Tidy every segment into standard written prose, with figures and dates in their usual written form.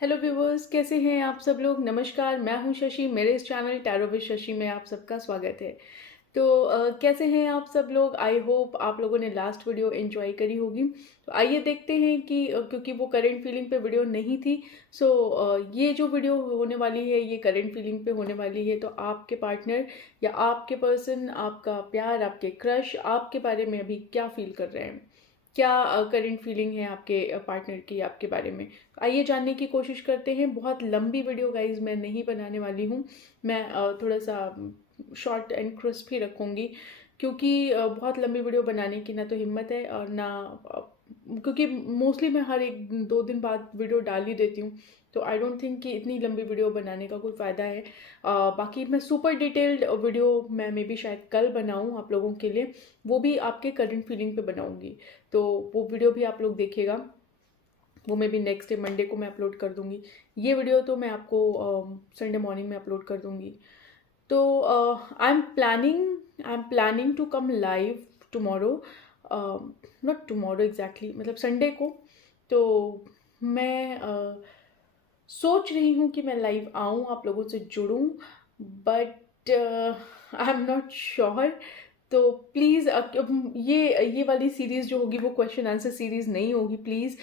Hello viewers, कैसे हैं आप सब लोग। नमस्कार, मैं हूं शशि। मेरे इस चैनल टैरो विद शशि में आप सबका स्वागत है। तो कैसे हैं आप सब लोग। आई होप आप लोगों ने लास्ट वीडियो एंजॉय करी होगी। तो आइए देखते हैं कि क्योंकि वो करंट फीलिंग पे वीडियो नहीं थी, सो ये जो वीडियो होने वाली है ये करंट फीलिंग पे होने वाली है। तो आपके पार्टनर या आपके पर्सन, आपका प्यार, आपके क्रश आपके बारे में अभी क्या फील कर रहे हैं, क्या करंट फीलिंग है आपके पार्टनर की आपके बारे में। आइए जानने की कोशिश करते हैं। बहुत लंबी वीडियो गाइज मैं नहीं बनाने वाली हूँ। मैं थोड़ा सा शॉर्ट एंड क्रिस्प ही रखूँगी, क्योंकि बहुत लंबी वीडियो बनाने की ना तो हिम्मत है और ना क्योंकि मोस्टली मैं हर एक दो दिन बाद वीडियो डाल ही देती हूँ। तो आई डोंट थिंक कि इतनी लंबी वीडियो बनाने का कोई फ़ायदा है। बाकी मैं सुपर डिटेल्ड वीडियो मैं मे बी शायद कल बनाऊँ आप लोगों के लिए। वो भी आपके करंट फीलिंग पे बनाऊँगी। तो वो वीडियो भी आप लोग देखिएगा। वो may be next day Monday को मैं अपलोड कर दूँगी। ये वीडियो तो मैं आपको संडे मॉर्निंग में अपलोड कर दूँगी। तो I am planning to come live tomorrow, not tomorrow exactly, मतलब संडे को। तो मैं सोच रही हूँ कि मैं लाइव आऊँ, आप लोगों से जुड़ूँ, but I am not sure. तो प्लीज़ ये वाली सीरीज़ जो होगी वो क्वेश्चन आंसर सीरीज़ नहीं होगी। प्लीज़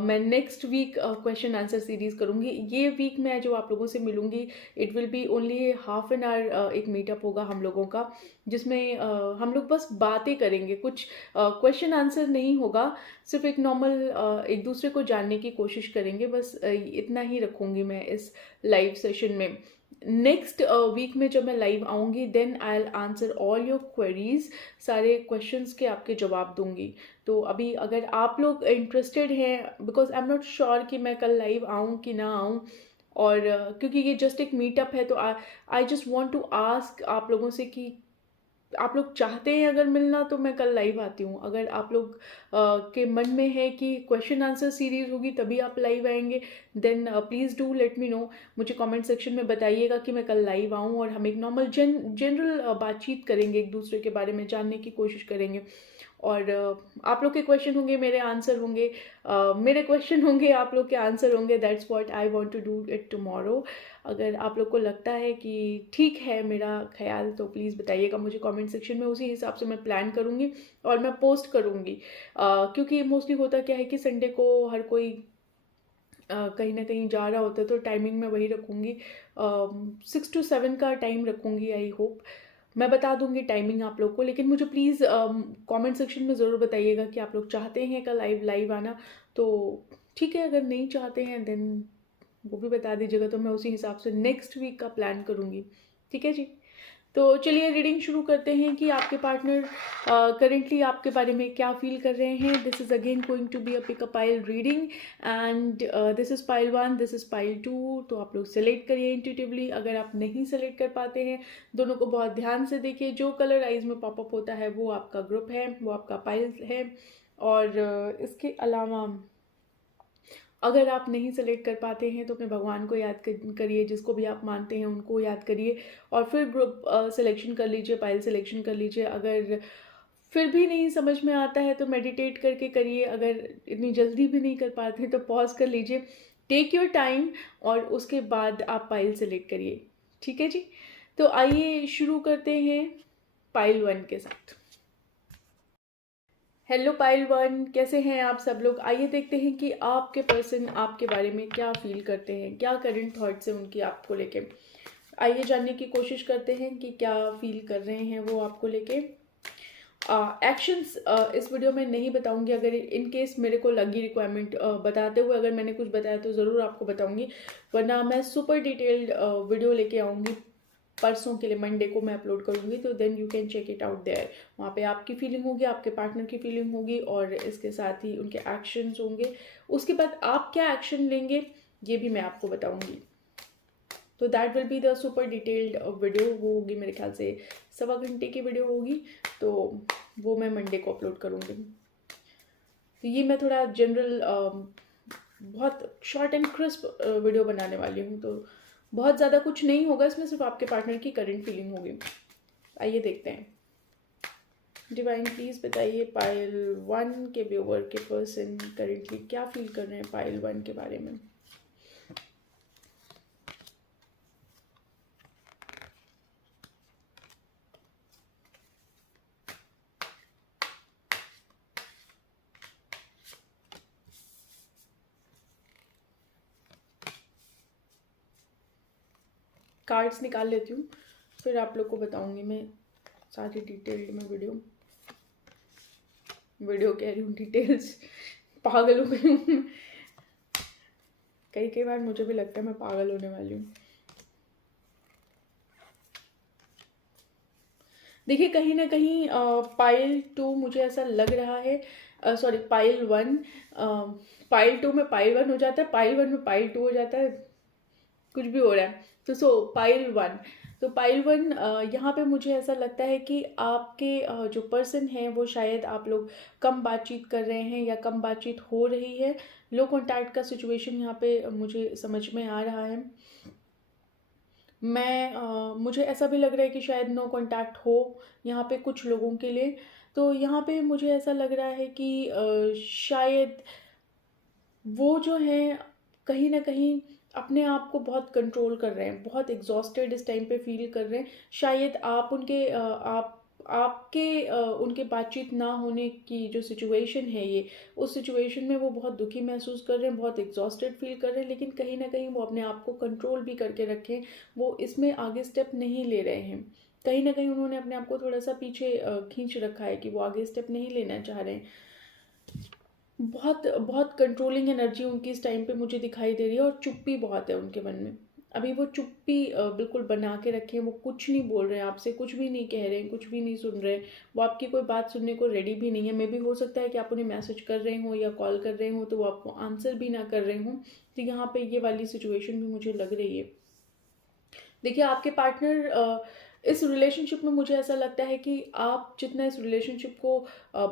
मैं next week question answer series करूँगी। ये वीक मैं जो आप लोगों से मिलूँगी, it will be only half an hour. एक मीटअप होगा हम लोगों का, जिसमें हम लोग बस बातें करेंगे। कुछ क्वेश्चन आंसर नहीं होगा, सिर्फ एक नॉर्मल एक दूसरे को जानने की कोशिश करेंगे। बस इतना ही रखूँगी मैं इस लाइव सेशन में। नेक्स्ट वीक में जब मैं लाइव आऊँगी, then I will answer all your queries. सारे क्वेश्चंस के आपके जवाब दूंगी। तो अभी अगर आप लोग इंटरेस्टेड हैं, because I am not sure कि मैं कल लाइव आऊँ कि ना आऊँ, और क्योंकि ये जस्ट एक मीटअप है, तो I just want to ask आप लोगों से कि आप लोग चाहते हैं अगर मिलना तो मैं कल लाइव आती हूँ। अगर आप लोग के मन में है कि क्वेश्चन आंसर सीरीज होगी तभी आप लाइव आएंगे, then please do let me know. मुझे कमेंट सेक्शन में बताइएगा कि मैं कल लाइव आऊँ और हम एक नॉर्मल जनरल बातचीत करेंगे, एक दूसरे के बारे में जानने की कोशिश करेंगे। और आप लोग के क्वेश्चन होंगे, मेरे आंसर होंगे, मेरे क्वेश्चन होंगे, आप लोग के आंसर होंगे। That's what I want to do it tomorrow. अगर आप लोग को लगता है कि ठीक है मेरा ख्याल, तो प्लीज़ बताइएगा मुझे कमेंट सेक्शन में। उसी हिसाब से मैं प्लान करूँगी और मैं पोस्ट करूँगी। क्योंकि मोस्टली होता क्या है कि संडे को हर कोई कहीं ना कहीं जा रहा होता है, तो टाइमिंग मैं वही रखूँगी, 6 to 7 का टाइम रखूँगी। आई होप मैं बता दूंगी टाइमिंग आप लोग को। लेकिन मुझे प्लीज़ कमेंट सेक्शन में ज़रूर बताइएगा कि आप लोग चाहते हैं कल लाइव आना। तो ठीक है, अगर नहीं चाहते हैं देन वो भी बता दीजिएगा, तो मैं उसी हिसाब से नेक्स्ट वीक का प्लान करूँगी। ठीक है जी। तो चलिए रीडिंग शुरू करते हैं कि आपके पार्टनर करेंटली आपके बारे में क्या फील कर रहे हैं। This is again going to be a pick a pile reading, and this is pile 1, this is pile 2। तो आप लोग सेलेक्ट करिए इंट्यूटिवली। अगर आप नहीं सेलेक्ट कर पाते हैं, दोनों को बहुत ध्यान से देखिए। जो कलर आइज में पॉपअप होता है वो आपका ग्रुप है, वो आपका पाइल है। और इसके अलावा अगर आप नहीं सेलेक्ट कर पाते हैं तो अपने भगवान को याद करिए, जिसको भी आप मानते हैं उनको याद करिए, और फिर ग्रुप सिलेक्शन कर लीजिए, पाइल सिलेक्शन कर लीजिए। अगर फिर भी नहीं समझ में आता है तो मेडिटेट करके करिए। अगर इतनी जल्दी भी नहीं कर पाते हैं तो पॉज कर लीजिए, टेक योर टाइम, और उसके बाद आप पाइल सेलेक्ट करिए। ठीक है जी। तो आइए शुरू करते हैं पाइल 1 के साथ। हेलो पाइल 1, कैसे हैं आप सब लोग। आइए देखते हैं कि आपके पर्सन आपके बारे में क्या फील करते हैं, क्या करंट थॉट्स हैं उनकी आपको लेके। आइए जानने की कोशिश करते हैं कि क्या फील कर रहे हैं वो आपको लेके। एक्शंस इस वीडियो में नहीं बताऊंगी। अगर इन केस मेरे को लगी रिक्वायरमेंट बताते हुए अगर मैंने कुछ बताया तो ज़रूर आपको बताऊंगी, वरना मैं सुपर डिटेल्ड वीडियो लेके आऊँगी। परसों के लिए मंडे को मैं अपलोड करूँगी, तो then you can check it out there. वहाँ पे आपकी फीलिंग होगी, आपके पार्टनर की फीलिंग होगी, और इसके साथ ही उनके एक्शंस होंगे। उसके बाद आप क्या एक्शन लेंगे ये भी मैं आपको बताऊँगी। तो that will be the super detailed video. वो होगी मेरे ख्याल से 1.25 घंटे की वीडियो होगी, तो वो मैं मंडे को अपलोड करूँगी। तो ये मैं थोड़ा जनरल बहुत शॉर्ट एंड क्रिस्प वीडियो बनाने वाली हूँ, तो बहुत ज़्यादा कुछ नहीं होगा इसमें, सिर्फ आपके पार्टनर की करंट फीलिंग होगी। आइए देखते हैं। डिवाइन प्लीज़ बताइए पाइल 1 के व्यूअर के पर्सन करेंटली क्या फील कर रहे हैं पाइल 1 के बारे में। कार्ड्स निकाल लेती हूँ, फिर आप लोग को बताऊँगी मैं सारी डिटेल्ड में वीडियो कह रही हूँ, डिटेल्स, पागल हो गई हूँ। कई बार मुझे भी लगता है मैं पागल होने वाली हूँ। देखिए कहीं ना कहीं पाइल 2 मुझे ऐसा लग रहा है, सॉरी पाइल 1, पाइल 2 में पाइल 1 हो जाता है, पाइल 1 में पाइल 2 हो जाता है, कुछ भी हो रहा है। तो पाइल 1, तो पाइल 1 यहाँ पे मुझे ऐसा लगता है कि आपके जो पर्सन है वो शायद आप लोग कम बातचीत कर रहे हैं या कम बातचीत हो रही है। लो कॉन्टैक्ट का सिचुएशन यहाँ पे मुझे समझ में आ रहा है। मुझे ऐसा भी लग रहा है कि शायद नो कांटेक्ट हो यहाँ पे कुछ लोगों के लिए। तो यहाँ पे मुझे ऐसा लग रहा है कि शायद वो जो है कहीं ना कहीं अपने आप को बहुत कंट्रोल कर रहे हैं, बहुत एग्जॉस्टेड इस टाइम पे फील कर रहे हैं। शायद आप उनके आपके उनके बातचीत ना होने की जो सिचुएशन है ये, उस सिचुएशन में वो बहुत दुखी महसूस कर रहे हैं, बहुत एग्जॉस्टेड फील कर रहे हैं, लेकिन कहीं ना कहीं वो अपने आप को कंट्रोल भी करके रखें, वो इसमें आगे स्टेप नहीं ले रहे हैं। कहीं ना कहीं उन्होंने अपने आप को थोड़ा सा पीछे खींच रखा है कि वो आगे स्टेप नहीं लेना चाह रहे हैं। बहुत बहुत कंट्रोलिंग एनर्जी उनकी इस टाइम पे मुझे दिखाई दे रही है, और चुप्पी बहुत है उनके मन में। अभी वो चुप्पी बिल्कुल बना के रखे हैं, वो कुछ नहीं बोल रहे हैं आपसे, कुछ भी नहीं कह रहे हैं, कुछ भी नहीं सुन रहे हैं, वो आपकी कोई बात सुनने को रेडी भी नहीं है। मे भी हो सकता है कि आप उन्हें मैसेज कर रहे हो या कॉल कर रहे हो तो वो आपको आंसर भी ना कर रहे हो। तो यहाँ पे ये वाली सिचुएशन भी मुझे लग रही है। देखिए आपके पार्टनर इस रिलेशनशिप में मुझे ऐसा लगता है कि आप जितना इस रिलेशनशिप को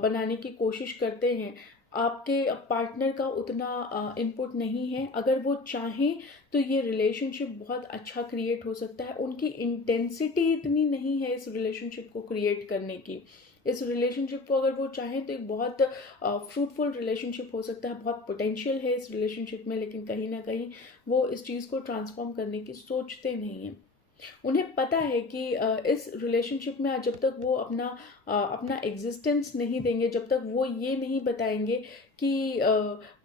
बनाने की कोशिश करते हैं, आपके पार्टनर का उतना इनपुट नहीं है। अगर वो चाहें तो ये रिलेशनशिप बहुत अच्छा क्रिएट हो सकता है। उनकी इंटेंसिटी इतनी नहीं है इस रिलेशनशिप को क्रिएट करने की। इस रिलेशनशिप को अगर वो चाहें तो एक बहुत फ्रूटफुल रिलेशनशिप हो सकता है, बहुत पोटेंशियल है इस रिलेशनशिप में, लेकिन कहीं ना कहीं वो इस चीज़ को ट्रांसफॉर्म करने की सोचते नहीं हैं। उन्हें पता है कि इस रिलेशनशिप में जब तक वो अपना एग्जिस्टेंस नहीं देंगे, जब तक वो ये नहीं बताएंगे कि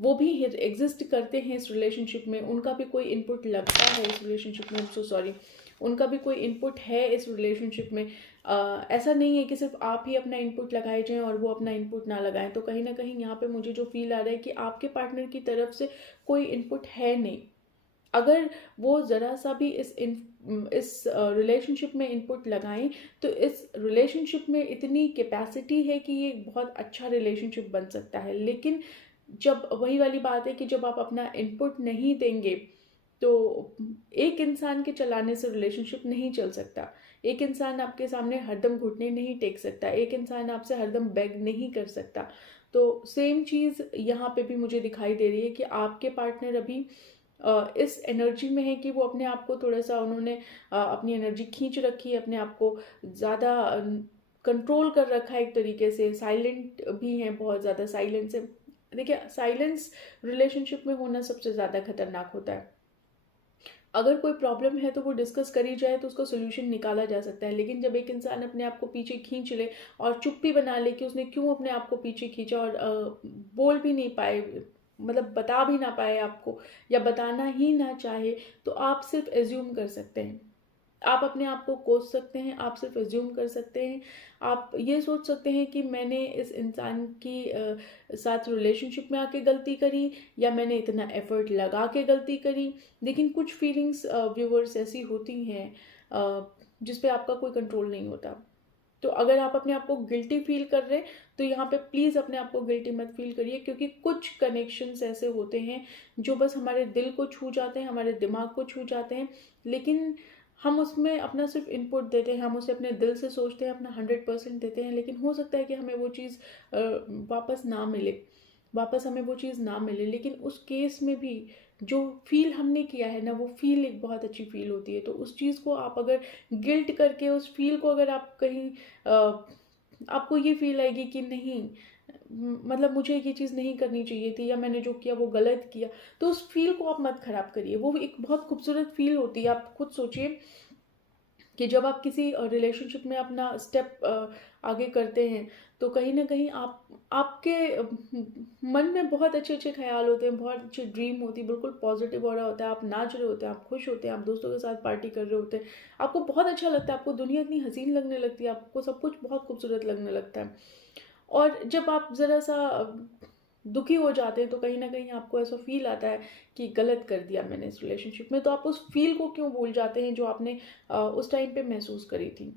वो भी एग्जिस्ट करते हैं इस रिलेशनशिप में, उनका भी कोई इनपुट लगता है इस रिलेशनशिप में, सो सॉरी, उनका भी कोई इनपुट है इस रिलेशनशिप में। ऐसा नहीं है कि सिर्फ आप ही अपना इनपुट लगाए जाएं और वो अपना इनपुट ना लगाएं। तो कहीं ना कहीं यहाँ पे मुझे जो फील आ रहा है कि आपके पार्टनर की तरफ से कोई इनपुट है नहीं। अगर वो ज़रा सा भी इस रिलेशनशिप में इनपुट लगाएं तो इस रिलेशनशिप में इतनी कैपेसिटी है कि ये बहुत अच्छा रिलेशनशिप बन सकता है। लेकिन जब वही वाली बात है कि जब आप अपना इनपुट नहीं देंगे तो एक इंसान के चलाने से रिलेशनशिप नहीं चल सकता। एक इंसान आपके सामने हरदम घुटने नहीं टेक सकता, एक इंसान आपसे हरदम बेग नहीं कर सकता। तो सेम चीज़ यहाँ पे भी मुझे दिखाई दे रही है कि आपके पार्टनर अभी इस एनर्जी में है कि वो अपने आप को थोड़ा सा उन्होंने अपनी एनर्जी खींच रखी है, अपने आप को ज़्यादा कंट्रोल कर रखा है, एक तरीके से साइलेंट भी हैं, बहुत ज़्यादा साइलेंस है। देखिए साइलेंस रिलेशनशिप में होना सबसे ज़्यादा खतरनाक होता है। अगर कोई प्रॉब्लम है तो वो डिस्कस करी जाए तो उसका सोल्यूशन निकाला जा सकता है, लेकिन जब एक इंसान अपने आप को पीछे खींच ले और चुप्पी बना ले कि उसने क्यों अपने आप को पीछे खींचा और बोल भी नहीं पाए, मतलब बता भी ना पाए आपको, या बताना ही ना चाहे, तो आप सिर्फ एज्यूम कर सकते हैं। आप अपने आप को कोस सकते हैं, आप सिर्फ एज्यूम कर सकते हैं। आप ये सोच सकते हैं कि मैंने इस इंसान की साथ रिलेशनशिप में आके गलती करी या मैंने इतना एफर्ट लगा के गलती करी। लेकिन कुछ फीलिंग्स व्यूवर्स ऐसी होती हैं जिस पे आपका कोई कंट्रोल नहीं होता। तो अगर आप अपने आप को गिल्टी फील कर रहे हैं तो यहाँ पे प्लीज़ अपने आप को गिल्टी मत फील करिए, क्योंकि कुछ कनेक्शंस ऐसे होते हैं जो बस हमारे दिल को छू जाते हैं, हमारे दिमाग को छू जाते हैं, लेकिन हम उसमें अपना सिर्फ इनपुट देते हैं, हम उसे अपने दिल से सोचते हैं, अपना 100% देते हैं, लेकिन हो सकता है कि हमें वो चीज़ वापस ना मिले, वापस हमें वो चीज़ ना मिले। लेकिन उस केस में भी जो फील हमने किया है ना, वो फील एक बहुत अच्छी फील होती है। तो उस चीज़ को आप अगर गिल्ट करके उस फील को अगर आप कहीं आपको ये फील आएगी कि नहीं, मतलब मुझे ये चीज़ नहीं करनी चाहिए थी या मैंने जो किया वो गलत किया, तो उस फील को आप मत खराब करिए। वो एक बहुत खूबसूरत फील होती है। आप खुद सोचिए कि जब आप किसी रिलेशनशिप में अपना स्टेप आगे करते हैं तो कहीं ना कहीं आपके मन में बहुत अच्छे अच्छे ख्याल होते हैं, बहुत अच्छी ड्रीम होती है, बिल्कुल पॉजिटिव हो रहा होता है, आप नाच रहे होते हैं, आप खुश होते हैं, आप दोस्तों के साथ पार्टी कर रहे होते हैं, आपको बहुत अच्छा लगता है, आपको दुनिया इतनी हसीन लगने लगती है, आपको सब कुछ बहुत खूबसूरत लगने लगता है। और जब आप ज़रा सा दुखी हो जाते हैं तो कहीं ना कहीं आपको ऐसा फील आता है कि गलत कर दिया मैंने इस रिलेशनशिप में, तो आप उस फील को क्यों भूल जाते हैं जो आपने उस टाइम पे महसूस करी थी।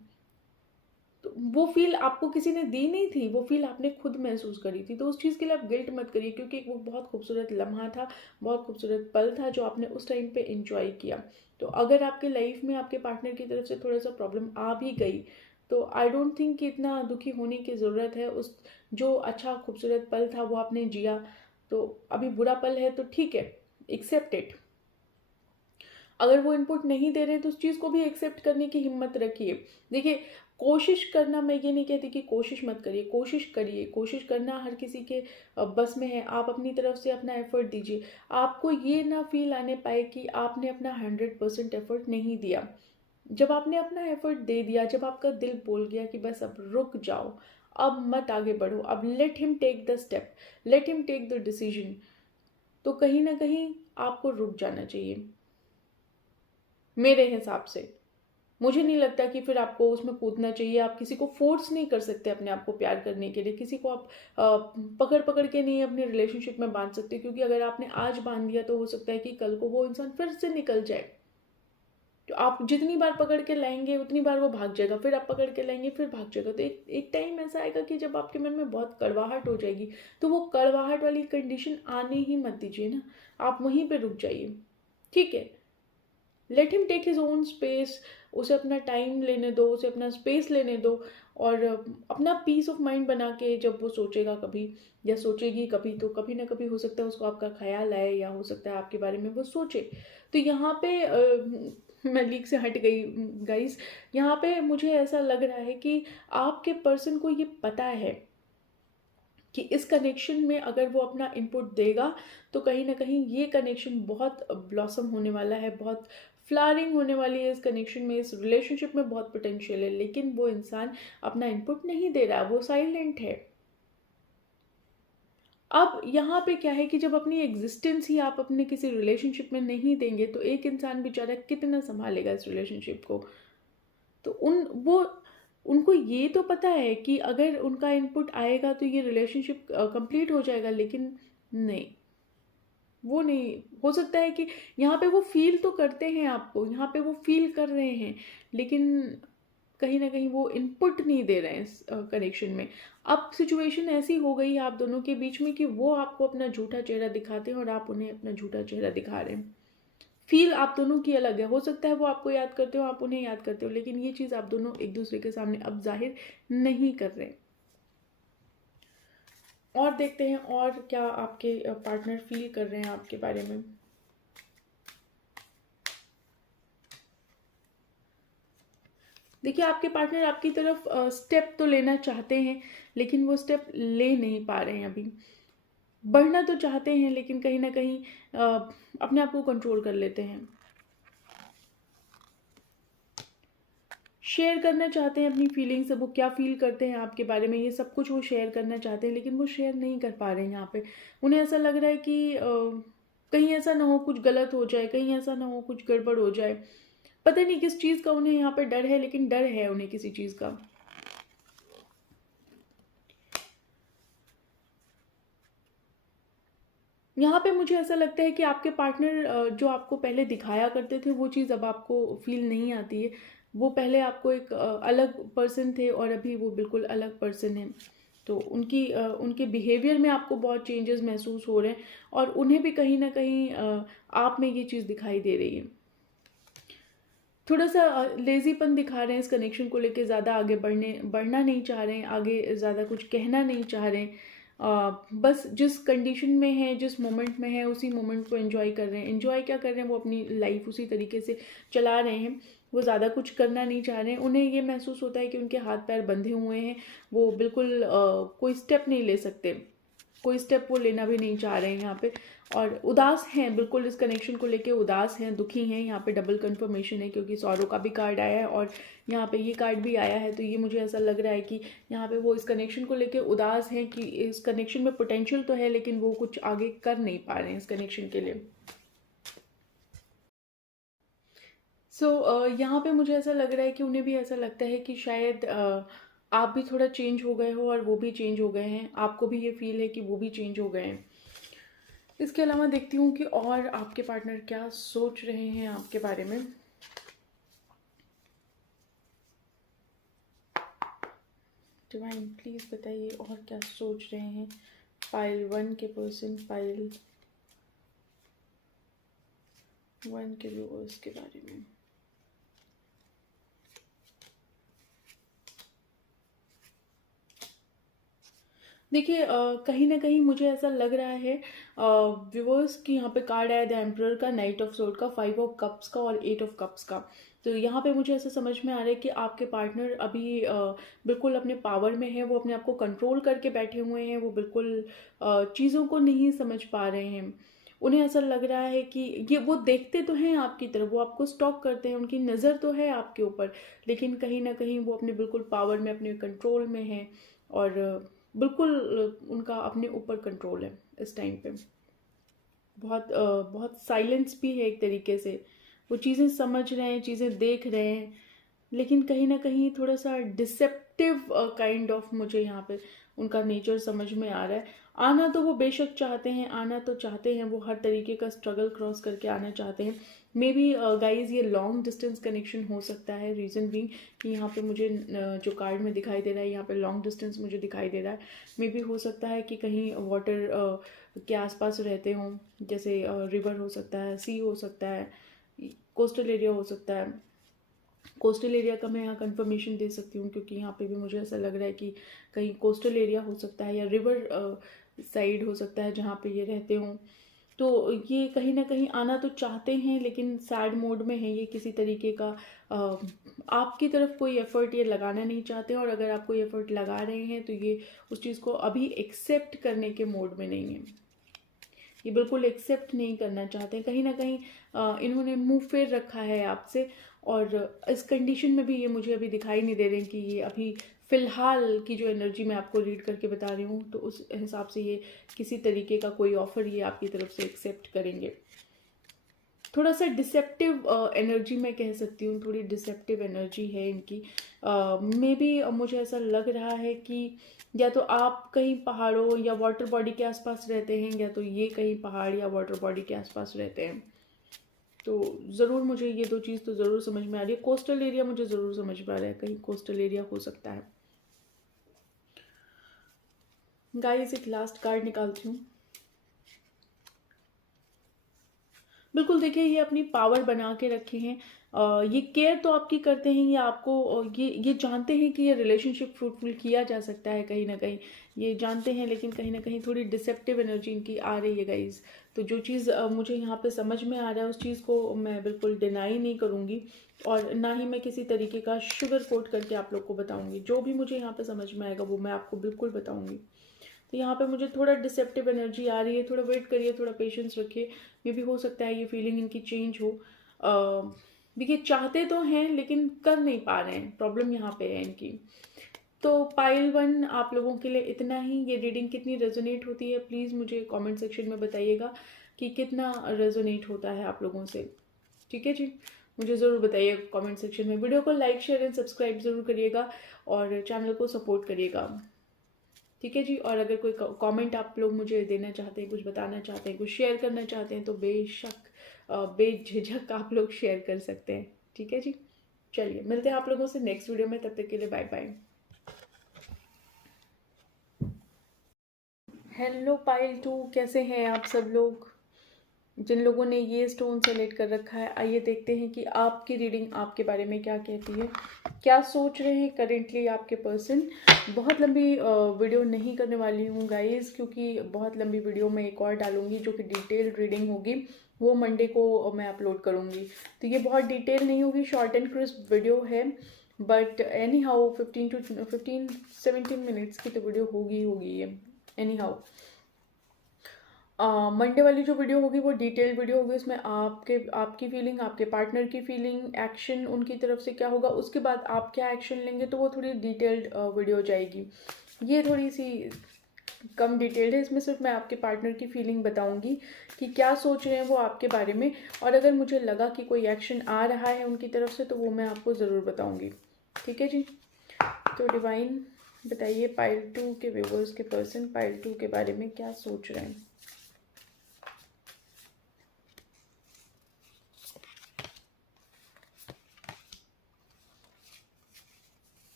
तो वो फील आपको किसी ने दी नहीं थी, वो फील आपने खुद महसूस करी थी, तो उस चीज़ के लिए आप गिल्ट मत करिए, क्योंकि वो बहुत खूबसूरत लम्हा था, बहुत खूबसूरत पल था जो आपने उस टाइम पे एंजॉय किया। तो अगर आपके लाइफ में आपके पार्टनर की तरफ से थोड़ा सा प्रॉब्लम आ भी गई तो आई डोंट थिंक कि इतना दुखी होने की ज़रूरत है। उस जो अच्छा खूबसूरत पल था वो आपने जिया, तो अभी बुरा पल है तो ठीक है, एक्सेप्ट इट। अगर वो इनपुट नहीं दे रहे तो उस चीज़ को भी एक्सेप्ट करने की हिम्मत रखिए। देखिए, कोशिश करना, मैं ये नहीं कहती कि कोशिश मत करिए, कोशिश करिए, कोशिश करना हर किसी के बस में है। आप अपनी तरफ से अपना एफर्ट दीजिए, आपको ये ना फील आने पाए कि आपने अपना 100% एफर्ट नहीं दिया। जब आपने अपना एफर्ट दे दिया, जब आपका दिल बोल गया कि बस अब रुक जाओ, अब मत आगे बढ़ो, अब let him take the step, let him take the decision, तो कहीं ना कहीं आपको रुक जाना चाहिए मेरे हिसाब से। मुझे नहीं लगता कि फिर आपको उसमें कूदना चाहिए। आप किसी को फोर्स नहीं कर सकते अपने आप को प्यार करने के लिए, किसी को आप पकड़ पकड़ के नहीं अपने रिलेशनशिप में बांध सकते, क्योंकि अगर आपने आज बांध दिया तो हो सकता है कि कल को वो इंसान फिर से निकल जाए। तो आप जितनी बार पकड़ के लाएंगे उतनी बार वो भाग जाएगा, फिर आप पकड़ के लाएंगे फिर भाग जाएगा। तो एक टाइम ऐसा आएगा कि जब आपके मन में बहुत कड़वाहट हो जाएगी, तो वो कड़वाहट वाली कंडीशन आने ही मत दीजिए ना, आप वहीं पे रुक जाइए। ठीक है, let him take his own space, उसे अपना टाइम लेने दो, उसे अपना स्पेस लेने दो, और अपना पीस ऑफ माइंड बना के जब वो सोचेगा कभी या सोचेगी कभी, तो कभी ना कभी हो सकता है उसको आपका ख्याल आए, या हो सकता है आपके बारे में वो सोचे। तो यहाँ पे मैं लीक से हट गई गाइस। यहाँ पे मुझे ऐसा लग रहा है कि आपके पर्सन को ये पता है कि इस कनेक्शन में अगर वो अपना इनपुट देगा तो कहीं ना कहीं ये कनेक्शन बहुत ब्लॉसम होने वाला है, बहुत फ्लावरिंग होने वाली है। इस कनेक्शन में, इस रिलेशनशिप में बहुत पोटेंशियल है, लेकिन वो इंसान अपना इनपुट नहीं दे रहा, वो साइलेंट है। अब यहाँ पे क्या है कि जब अपनी एग्जिस्टेंस ही आप अपने किसी रिलेशनशिप में नहीं देंगे तो एक इंसान बेचारा कितना संभालेगा इस रिलेशनशिप को। तो उनको ये तो पता है कि अगर उनका इनपुट आएगा तो ये रिलेशनशिप कंप्लीट हो जाएगा, लेकिन नहीं, वो नहीं हो सकता है कि यहाँ पे वो फील तो करते हैं आपको, यहाँ पे वो फील कर रहे हैं, लेकिन कहीं ना कहीं वो इनपुट नहीं दे रहे हैं इस कनेक्शन में। अब सिचुएशन ऐसी हो गई है आप दोनों के बीच में कि वो आपको अपना झूठा चेहरा दिखाते हैं और आप उन्हें अपना झूठा चेहरा दिखा रहे हैं। फील आप दोनों की अलग है, हो सकता है वो आपको याद करते हो, आप उन्हें याद करते हो, लेकिन ये चीज़ आप दोनों एक दूसरे के सामने अब जाहिर नहीं कर रहे। और देखते हैं और क्या आपके पार्टनर फील कर रहे हैं आपके बारे में। देखिए, आपके पार्टनर आपकी तरफ स्टेप तो लेना चाहते हैं, लेकिन वो स्टेप ले नहीं पा रहे हैं अभी। बढ़ना तो चाहते हैं लेकिन कहीं ना कहीं अपने आप को कंट्रोल कर लेते हैं। शेयर करना चाहते हैं अपनी फीलिंग्स, वो क्या फील करते हैं आपके बारे में, ये सब कुछ वो शेयर करना चाहते हैं, लेकिन वो शेयर नहीं कर पा रहे हैं। यहाँ पे उन्हें ऐसा लग रहा है कि कहीं ऐसा ना हो कुछ गलत हो जाए, कहीं ऐसा ना हो कुछ गड़बड़ हो जाए। पता नहीं किस चीज़ का उन्हें यहाँ पे डर है, लेकिन डर है उन्हें किसी चीज़ का। यहाँ पे मुझे ऐसा लगता है कि आपके पार्टनर जो आपको पहले दिखाया करते थे वो चीज़ अब आपको फील नहीं आती है। वो पहले आपको एक अलग पर्सन थे और अभी वो बिल्कुल अलग पर्सन है। तो उनके बिहेवियर में आपको बहुत चेंजेस महसूस हो रहे हैं, और उन्हें भी कहीं ना कहीं आप में ये चीज़ दिखाई दे रही है। थोड़ा सा लेजीपन दिखा रहे हैं इस कनेक्शन को लेके, ज़्यादा आगे बढ़ना नहीं चाह रहे हैं, आगे ज़्यादा कुछ कहना नहीं चाह रहे हैं। बस जिस कंडीशन में है, जिस मोमेंट में है, उसी मोमेंट को एंजॉय कर रहे हैं। एंजॉय क्या कर रहे हैं, वो अपनी लाइफ उसी तरीके से चला रहे हैं, वो ज़्यादा कुछ करना नहीं चाह रहे हैं। उन्हें ये महसूस होता है कि उनके हाथ पैर बंधे हुए हैं, वो बिल्कुल कोई स्टेप नहीं ले सकते, कोई स्टेप वो लेना भी नहीं चाह रहे हैं यहाँ पे। और उदास हैं, बिल्कुल इस कनेक्शन को लेके उदास हैं, दुखी हैं। यहाँ पे डबल कंफर्मेशन है क्योंकि सॉरो का भी कार्ड आया है और यहाँ पे ये कार्ड भी आया है। तो ये मुझे ऐसा लग रहा है कि यहाँ पे वो इस कनेक्शन को लेके उदास हैं कि इस कनेक्शन में पोटेंशियल तो है लेकिन वो कुछ आगे कर नहीं पा रहे हैं इस कनेक्शन के लिए। यहाँ पे मुझे ऐसा लग रहा है कि उन्हें भी ऐसा लगता है कि शायद आप भी थोड़ा चेंज हो गए हो और वो भी चेंज हो गए हैं, आपको भी ये फील है कि वो भी चेंज हो गए हैं। इसके अलावा देखती हूँ कि और आपके पार्टनर क्या सोच रहे हैं आपके बारे में। डिवाइन प्लीज़ बताइए और क्या सोच रहे हैं पाइल 1 के पर्सन, पाइल 1 के व्यूअर्स के बारे में। देखिए कहीं ना कहीं मुझे ऐसा लग रहा है व्यूअर्स की यहाँ पे कार्ड आया द एम्परर का, नाइट ऑफ सोर्ड का, 5 ऑफ कप्स का और 8 ऑफ कप्स का। तो यहाँ पे मुझे ऐसा समझ में आ रहा है कि आपके पार्टनर अभी बिल्कुल अपने पावर में है, वो अपने आप को कंट्रोल करके बैठे हुए हैं, वो बिल्कुल चीज़ों को नहीं समझ पा रहे हैं। उन्हें ऐसा लग रहा है कि ये वो देखते तो हैं आपकी तरफ, वो आपको स्टॉक करते हैं, उनकी नज़र तो है आपके ऊपर, लेकिन कहीं ना कहीं वो अपने बिल्कुल पावर में, अपने कंट्रोल में है और बिल्कुल उनका अपने ऊपर कंट्रोल है इस टाइम पे। बहुत साइलेंस भी है एक तरीके से, वो चीज़ें समझ रहे हैं, चीज़ें देख रहे हैं, लेकिन कहीं ना कहीं थोड़ा सा डिसेप्टिव काइंड ऑफ मुझे यहाँ पे उनका नेचर समझ में आ रहा है। आना तो वो बेशक चाहते हैं, आना तो चाहते हैं, वो हर तरीके का स्ट्रगल क्रॉस करके आना चाहते हैं। मे बी गाइज ये लॉन्ग डिस्टेंस कनेक्शन हो सकता है, रीज़न बीइंग कि यहाँ पे मुझे जो कार्ड में दिखाई दे रहा है, यहाँ पे लॉन्ग डिस्टेंस मुझे दिखाई दे रहा है। मे बी हो सकता है कि कहीं वाटर के आसपास रहते हों, जैसे रिवर हो सकता है, सी हो सकता है, कोस्टल एरिया हो सकता है। कोस्टल एरिया का मैं यहाँ कंफर्मेशन दे सकती हूँ क्योंकि यहाँ पे भी मुझे ऐसा लग रहा है कि कहीं कोस्टल एरिया हो सकता है या रिवर साइड हो सकता है जहाँ पे ये रहते हों। तो ये कहीं ना कहीं आना तो चाहते हैं लेकिन सैड मोड में है, ये किसी तरीके का आपकी तरफ कोई एफर्ट ये लगाना नहीं चाहते, और अगर आप कोई एफर्ट लगा रहे हैं तो ये उस चीज़ को अभी एक्सेप्ट करने के मोड में नहीं है, ये बिल्कुल एक्सेप्ट नहीं करना चाहते हैं। कहीं ना कहीं इन्होंने मुंह फेर रखा है आपसे, और इस कंडीशन में भी ये मुझे अभी दिखाई नहीं दे रहे कि ये अभी फ़िलहाल की जो एनर्जी मैं आपको रीड करके बता रही हूँ तो उस हिसाब से ये किसी तरीके का कोई ऑफ़र ये आपकी तरफ से एक्सेप्ट करेंगे। थोड़ा सा डिसेप्टिव एनर्जी मैं कह सकती हूँ, थोड़ी डिसेप्टिव एनर्जी है इनकी। मे बी मुझे ऐसा लग रहा है कि या तो आप कहीं पहाड़ों या वाटर बॉडी के आसपास रहते हैं, या तो ये कहीं पहाड़ या वाटर बॉडी के आसपास रहते हैं। तो ज़रूर मुझे ये दो चीज़ तो ज़रूर समझ में आ रही है। कोस्टल एरिया मुझे ज़रूर समझ में आ रहा है, कहीं कोस्टल एरिया हो सकता है। गाइस एक लास्ट कार्ड निकालती हूँ। बिल्कुल देखिए, ये अपनी पावर बना के रखे हैं, ये केयर तो आपकी करते हैं, ये आपको ये जानते हैं कि ये रिलेशनशिप फ्रूटफुल किया जा सकता है, कहीं ना कहीं ये जानते हैं, लेकिन कहीं ना कहीं थोड़ी डिसेप्टिव एनर्जी इनकी आ रही है गाइज। तो जो चीज़ मुझे यहाँ पे समझ में आ रहा है उस चीज़ को मैं बिल्कुल डिनाई नहीं करूँगी, और ना ही मैं किसी तरीके का शुगर कोट करके आप लोग को बताऊँगी। जो भी मुझे यहाँ पे समझ में आएगा वो मैं आपको बिल्कुल बताऊँगी। तो यहाँ पे मुझे थोड़ा डिसेप्टिव एनर्जी आ रही है, थोड़ा वेट करिए, थोड़ा पेशेंस रखिए, मे भी हो सकता है ये फीलिंग इनकी चेंज हो। देखिए चाहते तो हैं लेकिन कर नहीं पा रहे हैं, प्रॉब्लम यहाँ पे है इनकी। तो पाइल 1 आप लोगों के लिए इतना ही। ये रीडिंग कितनी रेजोनेट होती है प्लीज़ मुझे कमेंट सेक्शन में बताइएगा कि कितना रेजोनेट होता है आप लोगों से, ठीक है जी। मुझे ज़रूर बताइए कमेंट सेक्शन में। वीडियो को लाइक शेयर एंड सब्सक्राइब ज़रूर करिएगा और चैनल को सपोर्ट करिएगा, ठीक है जी। और अगर कोई कमेंट आप लोग मुझे देना चाहते हैं, कुछ बताना चाहते हैं, कुछ शेयर करना चाहते हैं तो बेशक बेझिझक आप लोग शेयर कर सकते हैं, ठीक है जी। चलिए मिलते हैं आप लोगों से नेक्स्ट वीडियो में, तब तक के लिए बाय बाय। हेलो पाइल 2, कैसे हैं आप सब लोग? जिन लोगों ने ये स्टोन सेलेक्ट कर रखा है, आइए देखते हैं कि आपकी रीडिंग आपके बारे में क्या कहती है, क्या सोच रहे हैं करेंटली आपके पर्सन। बहुत लंबी वीडियो नहीं करने वाली हूँ गाइस, क्योंकि बहुत लंबी वीडियो मैं एक और डालूंगी जो कि डिटेल्ड रीडिंग होगी, वो मंडे को मैं अपलोड करूँगी। तो ये बहुत डिटेल नहीं होगी, शॉर्ट एंड क्रिस्प वीडियो है, बट एनी हाउ 15-17 मिनट्स की तो वीडियो होगी ये एनी हाउ। मंडे वाली जो वीडियो होगी वो डिटेल्ड वीडियो होगी, उसमें आपकी फीलिंग, आपके पार्टनर की फीलिंग, एक्शन उनकी तरफ से क्या होगा, उसके बाद आप क्या एक्शन लेंगे, तो वो थोड़ी डिटेल्ड वीडियो जाएगी। ये थोड़ी सी कम डिटेल्ड है, इसमें सिर्फ मैं आपके पार्टनर की फीलिंग बताऊंगी कि क्या सोच रहे हैं वो आपके बारे में, और अगर मुझे लगा कि कोई एक्शन आ रहा है उनकी तरफ से तो वो मैं आपको ज़रूर बताऊंगी। ठीक है जी। तो डिवाइन बताइए पाइल 2 के व्यूवर्स के पर्सन पाइल 2 के बारे में क्या सोच रहे हैं।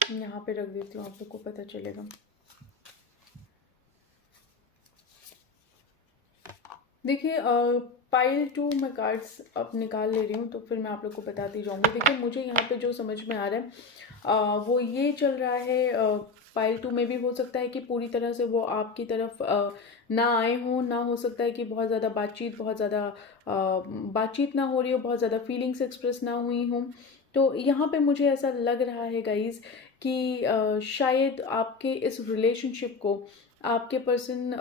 यहाँ पे रख देती हूँ, आप लोग को पता चलेगा। देखिए पाइल 2 मैं कार्ड्स अब निकाल ले रही हूँ, तो फिर मैं आप लोग को बताती जाऊँगी। देखिए मुझे यहाँ पे जो समझ में आ रहा है वो ये चल रहा है, पाइल 2 में भी हो सकता है कि पूरी तरह से वो आपकी तरफ ना आए हों, ना हो सकता है कि बहुत ज़्यादा बातचीत ना हो रही हो, बहुत ज़्यादा फीलिंग्स एक्सप्रेस ना हुई हों। तो यहाँ पे मुझे ऐसा लग रहा है गाइज़ कि शायद आपके इस रिलेशनशिप को आपके पर्सन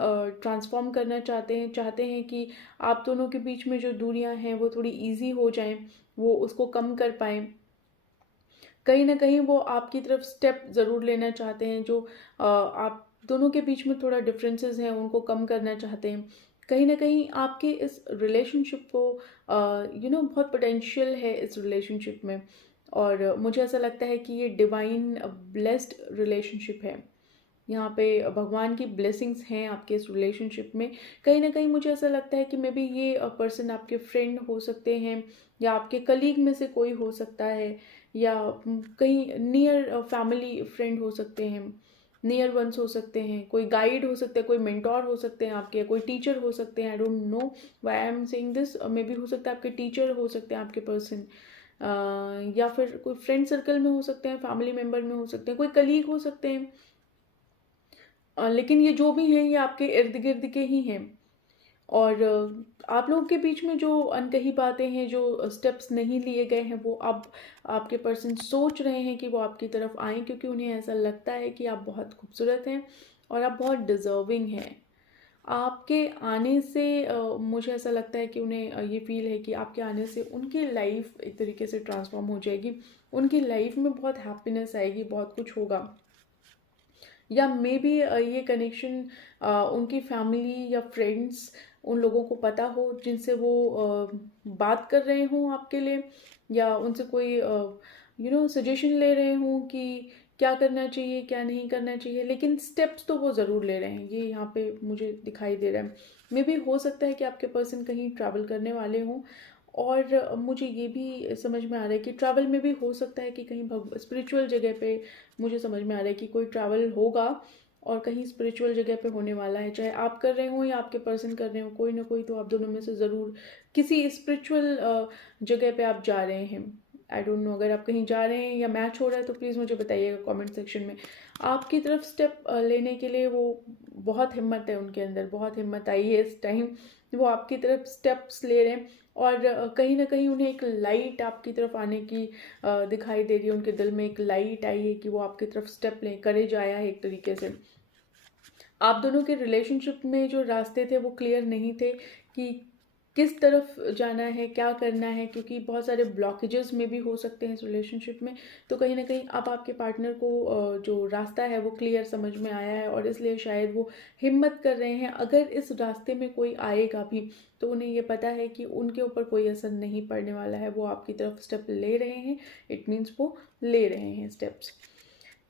ट्रांसफॉर्म करना चाहते हैं कि आप दोनों के बीच में जो दूरियां हैं वो थोड़ी इजी हो जाएं, वो उसको कम कर पाएं। कहीं ना कहीं वो आपकी तरफ स्टेप ज़रूर लेना चाहते हैं, जो आप दोनों के बीच में थोड़ा डिफरेंसेस हैं उनको कम करना चाहते हैं। कहीं ना कहीं आपके इस रिलेशनशिप को बहुत पोटेंशियल है इस रिलेशनशिप में, और मुझे ऐसा लगता है कि ये डिवाइन ब्लेस्ड रिलेशनशिप है। यहाँ पे भगवान की ब्लेसिंग्स हैं आपके इस रिलेशनशिप में। कहीं ना कहीं मुझे ऐसा लगता है कि मे बी ये पर्सन आपके फ्रेंड हो सकते हैं, या आपके कलीग में से कोई हो सकता है, या कहीं नियर फैमिली फ्रेंड हो सकते हैं, नियर वंस हो सकते हैं, कोई गाइड हो सकते हैं, कोई मेंटोर हो सकते हैं आपके, कोई टीचर हो सकते हैं। I don't know why I am saying this, may be हो सकता है आपके टीचर हो सकते हैं आपके पर्सन, या फिर कोई फ्रेंड सर्कल में हो सकते हैं, फैमिली मेम्बर में हो सकते हैं, कोई कलीग हो सकते हैं। लेकिन ये जो भी हैं ये आपके इर्द गिर्द के ही हैं, और आप लोगों के बीच में जो अनकही बातें हैं, जो स्टेप्स नहीं लिए गए हैं, वो अब आपके पर्सन सोच रहे हैं कि वो आपकी तरफ आएँ, क्योंकि उन्हें ऐसा लगता है कि आप बहुत खूबसूरत हैं और आप बहुत डिज़र्विंग हैं। आपके आने से मुझे ऐसा लगता है कि उन्हें ये फील है कि आपके आने से उनकी लाइफ एक तरीके से ट्रांसफॉर्म हो जाएगी, उनकी लाइफ में बहुत हैप्पीनेस आएगी, बहुत कुछ होगा। या मे बी ये कनेक्शन उनकी फैमिली या फ्रेंड्स उन लोगों को पता हो जिनसे वो बात कर रहे हों आपके लिए, या उनसे कोई सजेशन ले रहे हों कि क्या करना चाहिए क्या नहीं करना चाहिए, लेकिन स्टेप्स तो वो ज़रूर ले रहे हैं, ये यहाँ पे मुझे दिखाई दे रहा है। मे बी हो सकता है कि आपके पर्सन कहीं ट्रैवल करने वाले हों, और मुझे ये भी समझ में आ रहा है कि ट्रैवल में भी हो सकता है कि कहीं स्पिरिचुअल जगह पे, मुझे समझ में आ रहा है कि कोई ट्रैवल होगा और कहीं स्पिरिचुअल जगह पे होने वाला है, चाहे आप कर रहे हो या आपके पर्सन कर रहे हो, कोई ना कोई तो आप दोनों में से ज़रूर किसी स्पिरिचुअल जगह पे आप जा रहे हैं। आई डोंट नो, अगर आप कहीं जा रहे हैं या मैच हो रहा है तो प्लीज़ मुझे बताइएगा कमेंट सेक्शन में। आपकी तरफ स्टेप लेने के लिए वो बहुत हिम्मत है उनके अंदर, बहुत हिम्मत आई है इस टाइम, वो आपकी तरफ स्टेप्स ले रहे हैं, और कहीं ना कहीं उन्हें एक लाइट आपकी तरफ आने की दिखाई दे रही है, उनके दिल में एक लाइट आई है कि वो आपकी तरफ स्टेप लें, करेज आया है एक तरीके से। आप दोनों के रिलेशनशिप में जो रास्ते थे वो क्लियर नहीं थे कि किस तरफ जाना है, क्या करना है, क्योंकि बहुत सारे ब्लॉकेजेस में भी हो सकते हैं इस रिलेशनशिप में। तो कहीं ना कहीं अब आपके पार्टनर को जो रास्ता है वो क्लियर समझ में आया है, और इसलिए शायद वो हिम्मत कर रहे हैं। अगर इस रास्ते में कोई आएगा भी तो उन्हें ये पता है कि उनके ऊपर कोई असर नहीं पड़ने वाला है, वो आपकी तरफ स्टेप ले रहे हैं, इट मीन्स वो ले रहे हैं स्टेप्स।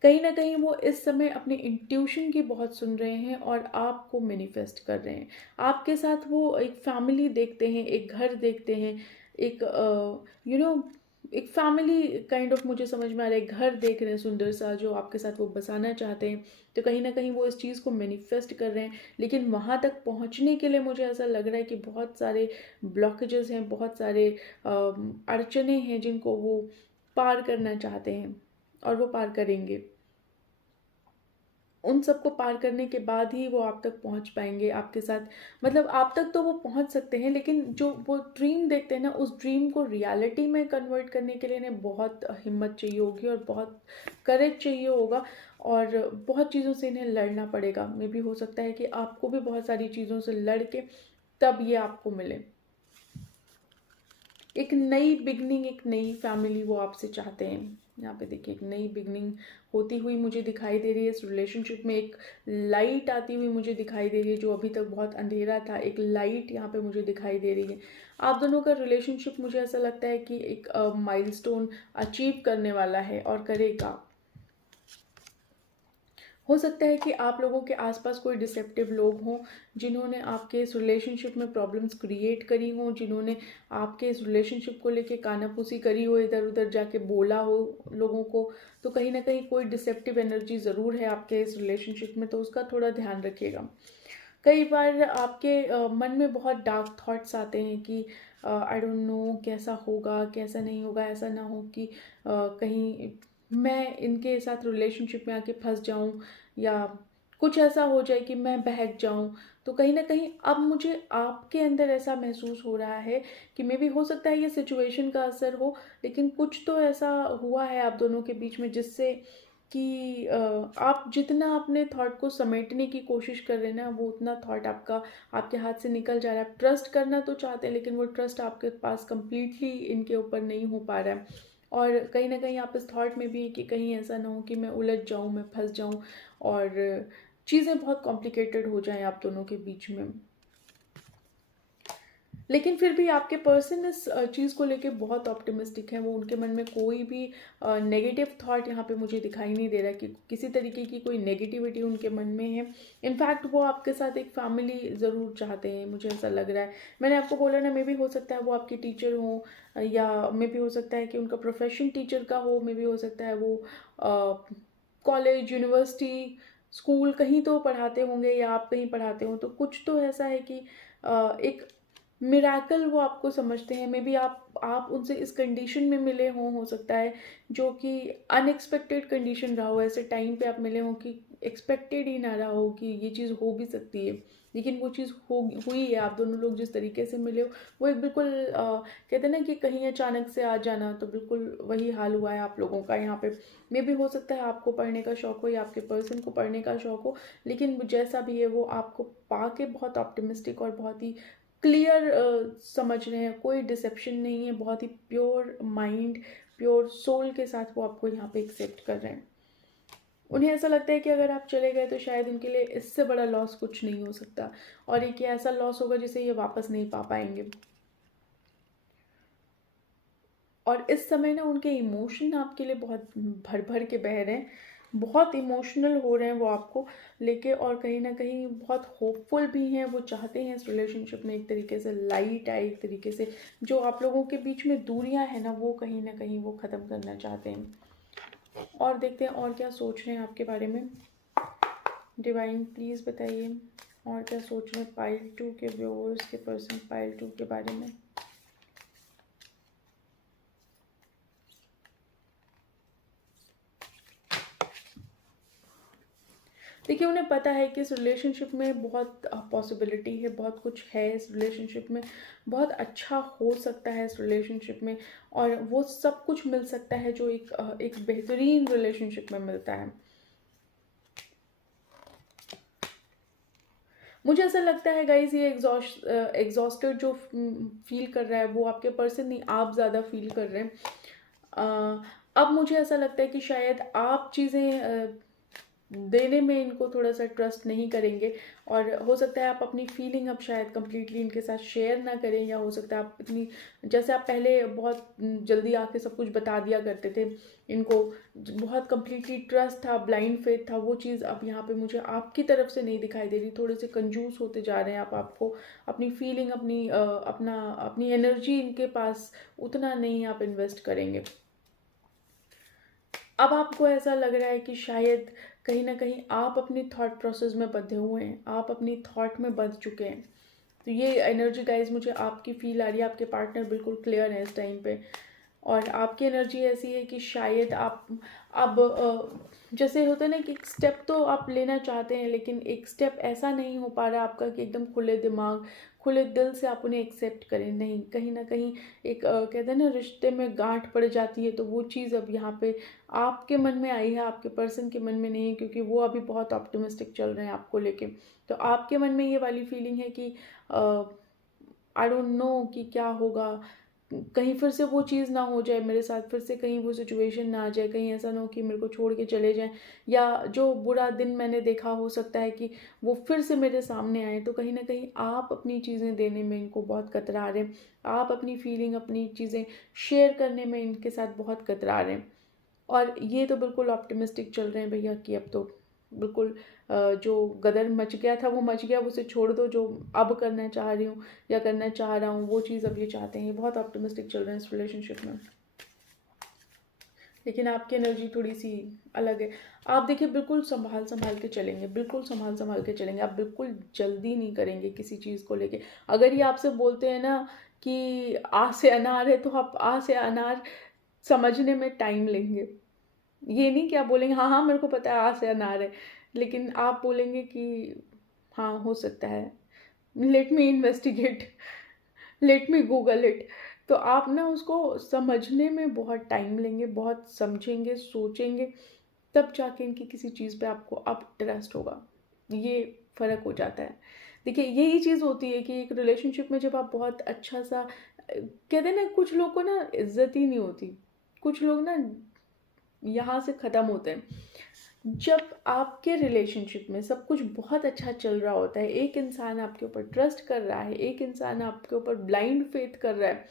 कहीं ना कहीं वो इस समय अपने इंट्यूशन की बहुत सुन रहे हैं और आपको मैनिफेस्ट कर रहे हैं। आपके साथ वो एक फैमिली देखते हैं, एक घर देखते हैं, एक यू नो एक फैमिली काइंड ऑफ, मुझे समझ में आ रहा है, एक घर देख रहे हैं सुंदर सा, जो आपके साथ वो बसाना चाहते हैं। तो कहीं ना कहीं वो इस चीज़ को मैनिफेस्ट कर रहे हैं, लेकिन वहाँ तक पहुँचने के लिए मुझे ऐसा लग रहा है कि बहुत सारे ब्लॉकेजेस हैं, बहुत सारे अड़चने हैं जिनको वो पार करना चाहते हैं, और वो पार करेंगे। उन सबको पार करने के बाद ही वो आप तक पहुंच पाएंगे आपके साथ। मतलब आप तक तो वो पहुंच सकते हैं, लेकिन जो वो ड्रीम देखते हैं ना, उस ड्रीम को रियलिटी में कन्वर्ट करने के लिए इन्हें बहुत हिम्मत चाहिए होगी और बहुत करेज चाहिए होगा, और बहुत चीज़ों से इन्हें लड़ना पड़ेगा। मे भी हो सकता है कि आपको भी बहुत सारी चीज़ों से लड़ के तब ये आपको मिले। एक नई बिगनिंग, एक नई फैमिली वो आपसे चाहते हैं। यहाँ पे देखिए एक नई बिगनिंग होती हुई मुझे दिखाई दे रही है। इस रिलेशनशिप में एक लाइट आती हुई मुझे दिखाई दे रही है, जो अभी तक बहुत अंधेरा था, एक लाइट यहाँ पे मुझे दिखाई दे रही है। आप दोनों का रिलेशनशिप मुझे ऐसा लगता है कि एक माइलस्टोन अचीव करने वाला है और करेगा। हो सकता है कि आप लोगों के आसपास कोई डिसेप्टिव लोग हों, जिन्होंने आपके इस रिलेशनशिप में प्रॉब्लम्स क्रिएट करी हों, जिन्होंने आपके इस रिलेशनशिप को लेके कानाफूसी करी हो, इधर उधर जाके बोला हो लोगों को। तो कहीं ना कहीं कोई डिसेप्टिव एनर्जी ज़रूर है आपके इस रिलेशनशिप में, तो उसका थोड़ा ध्यान रखिएगा। कई बार आपके मन में बहुत डार्क थॉट्स आते हैं कि आई डोंट नो कैसा होगा, कैसा नहीं होगा, ऐसा ना हो कि कहीं मैं इनके साथ रिलेशनशिप में आके फंस जाऊं, या कुछ ऐसा हो जाए कि मैं बहक जाऊं। तो कहीं ना कहीं अब मुझे आपके अंदर ऐसा महसूस हो रहा है कि मे भी हो सकता है ये सिचुएशन का असर हो, लेकिन कुछ तो ऐसा हुआ है आप दोनों के बीच में जिससे कि आप जितना अपने थॉट को समेटने की कोशिश कर रहे हैं ना, वो उतना थॉट आपका आपके हाथ से निकल जा रहा है। ट्रस्ट करना तो चाहते हैं, लेकिन वो ट्रस्ट आपके पास कंप्लीटली इनके ऊपर नहीं हो पा रहा है। और कहीं ना कहीं आप इस थॉट में भी कि कहीं ऐसा ना हो कि मैं उलझ जाऊं, मैं फंस जाऊं और चीज़ें बहुत कॉम्प्लिकेटेड हो जाएं आप दोनों के बीच में। लेकिन फिर भी आपके पर्सन इस चीज़ को लेके बहुत ऑप्टिमिस्टिक है। वो उनके मन में कोई भी नेगेटिव थॉट यहाँ पे मुझे दिखाई नहीं दे रहा कि किसी तरीके की कोई नेगेटिविटी उनके मन में है। इनफैक्ट वो आपके साथ एक फैमिली ज़रूर चाहते हैं, मुझे ऐसा लग रहा है। मैंने आपको बोला ना, मे भी हो सकता है वो आपके टीचर हो, या मे भी हो सकता है कि उनका प्रोफेशन टीचर का हो, मे भी हो सकता है वो कॉलेज, यूनिवर्सिटी, स्कूल कहीं तो पढ़ाते होंगे, या आप कहीं पढ़ाते हो। तो कुछ तो ऐसा है कि एक मिराकल वो आपको समझते हैं। मे बी आप उनसे इस कंडीशन में मिले हों, हो सकता है जो कि अनएक्सपेक्टेड कंडीशन रहा हो। ऐसे टाइम पे आप मिले हों कि एक्सपेक्टेड ही ना रहा हो कि ये चीज़ हो भी सकती है, लेकिन वो चीज़ हो हुई है। आप दोनों लोग जिस तरीके से मिले हो, वो एक बिल्कुल कहते हैं ना कि कहीं अचानक से आ जाना, तो बिल्कुल वही हाल हुआ है आप लोगों का यहाँ पे। मे भी हो सकता है आपको पढ़ने का शौक हो या आपके पर्सन को पढ़ने का शौक हो, लेकिन जैसा भी है वो आपको पाके बहुत ऑप्टिमिस्टिक और बहुत ही क्लियर समझ रहे हैं। कोई डिसेप्शन नहीं है, बहुत ही प्योर माइंड, प्योर सोल के साथ वो आपको यहाँ पे एक्सेप्ट कर रहे हैं। उन्हें ऐसा लगता है कि अगर आप चले गए तो शायद उनके लिए इससे बड़ा लॉस कुछ नहीं हो सकता, और एक ऐसा लॉस होगा जिसे ये वापस नहीं पा पाएंगे। और इस समय ना उनके इमोशन आपके लिए बहुत भर भर के बह रहे हैं, बहुत इमोशनल हो रहे हैं वो आपको लेके, और कहीं ना कहीं बहुत होपफुल भी हैं। वो चाहते हैं इस रिलेशनशिप में एक तरीके से लाइट आए, एक तरीके से जो आप लोगों के बीच में दूरियां हैं ना, वो कहीं ना कहीं वो ख़त्म करना चाहते हैं। और देखते हैं और क्या सोच रहे हैं आपके बारे में। डिवाइन प्लीज़ बताइए और क्या सोच रहे हैं पाइल 2 के व्यूअर्स के पर्सन पाइल 2 के बारे में। देखिए उन्हें पता है कि इस रिलेशनशिप में बहुत पॉसिबिलिटी है, बहुत कुछ है इस रिलेशनशिप में, बहुत अच्छा हो सकता है इस रिलेशनशिप में, और वो सब कुछ मिल सकता है जो एक बेहतरीन रिलेशनशिप में मिलता है। मुझे ऐसा लगता है गाइज, ये एग्जॉस्टेड जो फील कर रहा है वो आपके पर्सन नहीं, आप ज़्यादा फील कर रहे हैं। अब मुझे ऐसा लगता है कि शायद आप चीज़ें देने में इनको थोड़ा सा ट्रस्ट नहीं करेंगे, और हो सकता है आप अपनी फीलिंग अब शायद कंप्लीटली इनके साथ शेयर ना करें, या हो सकता है आप इतनी जैसे आप पहले बहुत जल्दी आके सब कुछ बता दिया करते थे इनको, बहुत कंप्लीटली ट्रस्ट था, ब्लाइंड फेथ था, वो चीज़ अब यहाँ पे मुझे आपकी तरफ से नहीं दिखाई दे रही। थोड़े से कंजूस होते जा रहे हैं आप, आपको अपनी फीलिंग, अपनी एनर्जी इनके पास उतना नहीं आप इन्वेस्ट करेंगे। अब आपको ऐसा लग रहा है कि शायद कहीं ना कहीं आप अपनी थॉट प्रोसेस में बंधे हुए हैं, आप अपनी थॉट में बंध चुके हैं। तो ये एनर्जी गाइज मुझे आपकी फील आ रही है, आपके पार्टनर बिल्कुल क्लियर है इस टाइम पे। और आपकी एनर्जी ऐसी है कि शायद आप अब जैसे होता है ना कि एक स्टेप तो आप लेना चाहते हैं, लेकिन एक स्टेप ऐसा नहीं हो पा रहा आपका कि एकदम खुले दिमाग खुले दिल से आप उन्हें एक्सेप्ट करें। नहीं, कहीं ना कहीं एक कहते हैं ना रिश्ते में गांठ पड़ जाती है, तो वो चीज़ अब यहाँ पे आपके मन में आई है, आपके पर्सन के मन में नहीं है, क्योंकि वो अभी बहुत ऑप्टिमिस्टिक चल रहे हैं आपको लेके। तो आपके मन में ये वाली फीलिंग है कि आई डोंट नो कि क्या होगा, कहीं फिर से वो चीज़ ना हो जाए मेरे साथ, फिर से कहीं वो सिचुएशन ना आ जाए, कहीं ऐसा ना हो कि मेरे को छोड़ के चले जाएं, या जो बुरा दिन मैंने देखा हो सकता है कि वो फिर से मेरे सामने आए। तो कहीं ना कहीं आप अपनी चीज़ें देने में इनको बहुत कतरा रहे हैं, आप अपनी फीलिंग अपनी चीज़ें शेयर करने में इनके साथ बहुत कतरा रहे हैं। और ये तो बिल्कुल ऑप्टिमिस्टिक चल रहे हैं भैया कि अब तो बिल्कुल जो गदर मच गया था वो मच गया, उसे छोड़ दो, जो अब करना चाह रही हूँ या करना चाह रहा हूँ वो चीज़ अब ये चाहते हैं। ये बहुत ऑप्टिमिस्टिक चल रहे हैं इस रिलेशनशिप में। लेकिन आपकी एनर्जी थोड़ी सी अलग है। आप देखिए बिल्कुल संभाल संभाल के चलेंगे, बिल्कुल संभाल संभाल के चलेंगे, आप बिल्कुल जल्दी नहीं करेंगे किसी चीज़ को लेके। अगर ये आपसे बोलते हैं ना कि आ से अनार है, तो आप आ से अनार समझने में टाइम लेंगे। ये नहीं कि आप बोलेंगे हाँ हाँ मेरे को पता है आ से अनार है, लेकिन आप बोलेंगे कि हाँ हो सकता है, let me investigate, let me Google it. तो आप ना उसको समझने में बहुत टाइम लेंगे, बहुत समझेंगे, सोचेंगे, तब जाके इनकी किसी चीज़ पे आपको अब ट्रस्ट होगा। ये फ़र्क हो जाता है। देखिए यही चीज़ होती है कि एक रिलेशनशिप में जब आप बहुत अच्छा सा कहते हैं ना, कुछ लोग को ना इज्जत ही नहीं होती, कुछ लोग ना यहाँ से ख़त्म होते हैं। जब आपके रिलेशनशिप में सब कुछ बहुत अच्छा चल रहा होता है, एक इंसान आपके ऊपर ट्रस्ट कर रहा है, एक इंसान आपके ऊपर ब्लाइंड फेथ कर रहा है,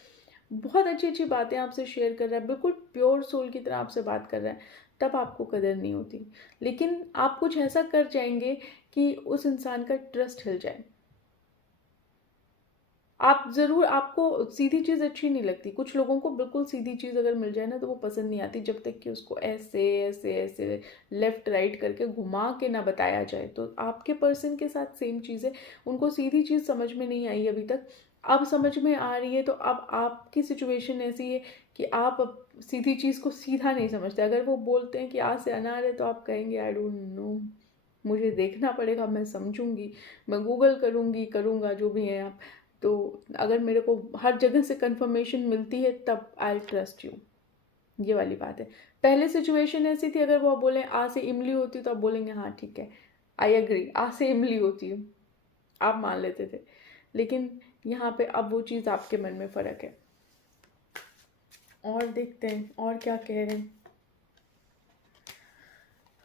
बहुत अच्छी अच्छी बातें आपसे शेयर कर रहा है, बिल्कुल प्योर सोल की तरह आपसे बात कर रहा है, तब आपको कदर नहीं होती। लेकिन आप कुछ ऐसा कर जाएंगे कि उस इंसान का ट्रस्ट हिल जाए। आप ज़रूर, आपको सीधी चीज़ अच्छी नहीं लगती, कुछ लोगों को बिल्कुल सीधी चीज़ अगर मिल जाए ना तो वो पसंद नहीं आती, जब तक कि उसको ऐसे ऐसे ऐसे लेफ़्ट राइट करके घुमा के ना बताया जाए। तो आपके पर्सन के साथ सेम चीज़ है, उनको सीधी चीज़ समझ में नहीं आई अभी तक, अब समझ में आ रही है। तो अब आपकी सिचुएशन ऐसी है कि आप अब सीधी चीज़ को सीधा नहीं समझते। अगर वो बोलते हैं कि आज से अनार है, तो आप कहेंगे आई डोंट नो, मुझे देखना पड़ेगा, मैं समझूंगी, मैं गूगल करूंगी, करूंगा जो भी है आप। तो अगर मेरे को हर जगह से कंफर्मेशन मिलती है तब आई ट्रस्ट यू, ये वाली बात है। पहले सिचुएशन ऐसी थी, अगर वो बोले आ से इमली होती तो आप बोलेंगे हाँ ठीक है, आई एग्री, आ से इमली होती है, आप मान लेते थे। लेकिन यहाँ पे अब वो चीज़ आपके मन में फ़र्क है। और देखते हैं और क्या कह रहे हैं।